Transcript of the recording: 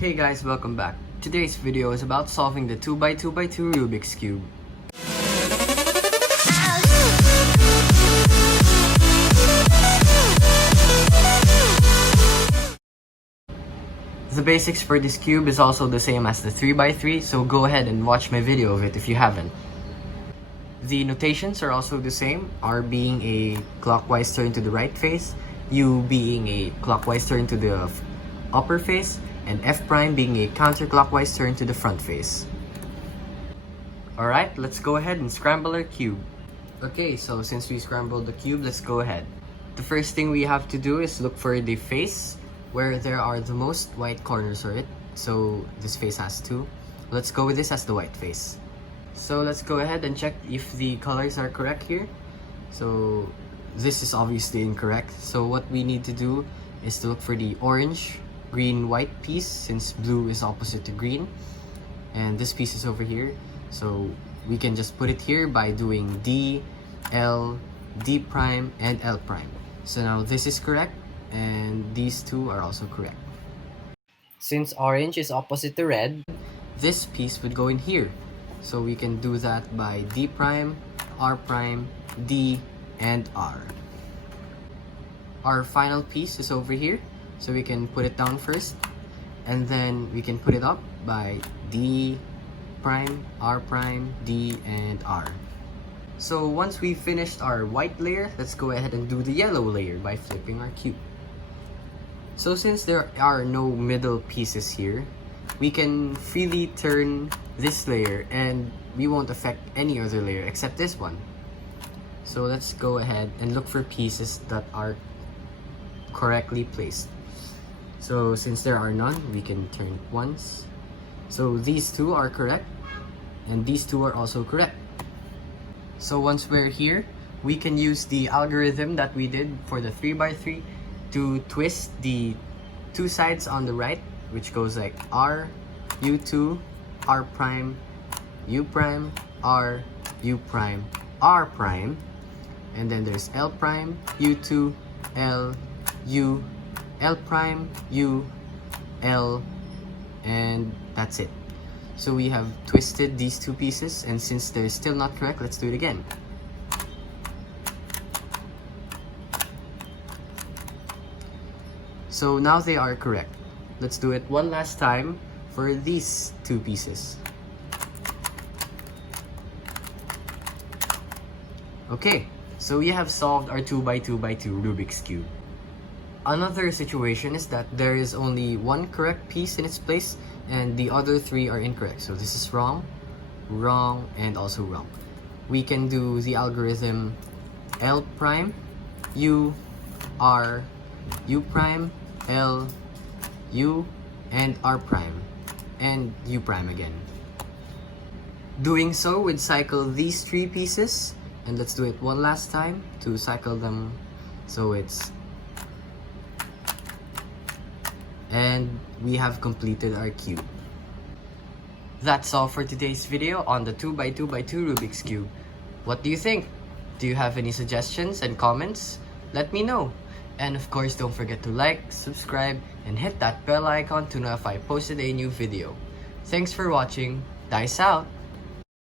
Hey guys, welcome back. Today's video is about solving the 2x2x2 Rubik's Cube. The basics for this cube is also the same as the 3x3, so go ahead and watch my video of it if you haven't. The notations are also the same, R being a clockwise turn to the right face, U being a clockwise turn to the upper face, and F prime being a counterclockwise turn to the front face. Alright, let's go ahead and scramble our cube. Okay, so since we scrambled the cube, let's go ahead. The first thing we have to do is look for the face where there are the most white corners for it. So this face has two. Let's go with this as the white face. So let's go ahead and check if the colors are correct here. So this is obviously incorrect. So what we need to do is to look for the orange, green, white piece, since blue is opposite to green. And this piece is over here. So we can just put it here by doing D, L, D prime, and L prime. So now this is correct, and these two are also correct. Since orange is opposite to red, this piece would go in here. So we can do that by D prime, R prime, D, and R. Our final piece is over here. So we can put it down first, and then we can put it up by D prime, R prime, D, and R. So once we finished our white layer, let's go ahead and do the yellow layer by flipping our cube. So since there are no middle pieces here, we can freely turn this layer and we won't affect any other layer except this one. So let's go ahead and look for pieces that are correctly placed. So since there are none, we can turn it once. So these two are correct, and these two are also correct. So once we're here, we can use the algorithm that we did for the 3x3 to twist the two sides on the right, which goes like R, U2, R prime, U prime, R, U prime, R prime. And then there's L prime, U2, L, U, L prime, U, L, and that's it. So we have twisted these two pieces, and since they're still not correct, let's do it again. So now they are correct. Let's do it one last time for these two pieces. Okay, so we have solved our 2x2x2 Rubik's Cube. Another situation is that there is only one correct piece in its place and the other three are incorrect. So this is wrong, wrong, and also wrong. We can do the algorithm L prime, U, R, U prime, L, U, and R prime, and U prime again. Doing so would cycle these three pieces, and let's do it one last time to cycle them. So it's, and we have completed our cube. That's all for today's video on the 2x2x2 Rubik's Cube. What do you think? Do you have any suggestions and comments? Let me know. And of course, don't forget to like, subscribe, and hit that bell icon to know if I posted a new video. Thanks for watching. D.I.C.E out!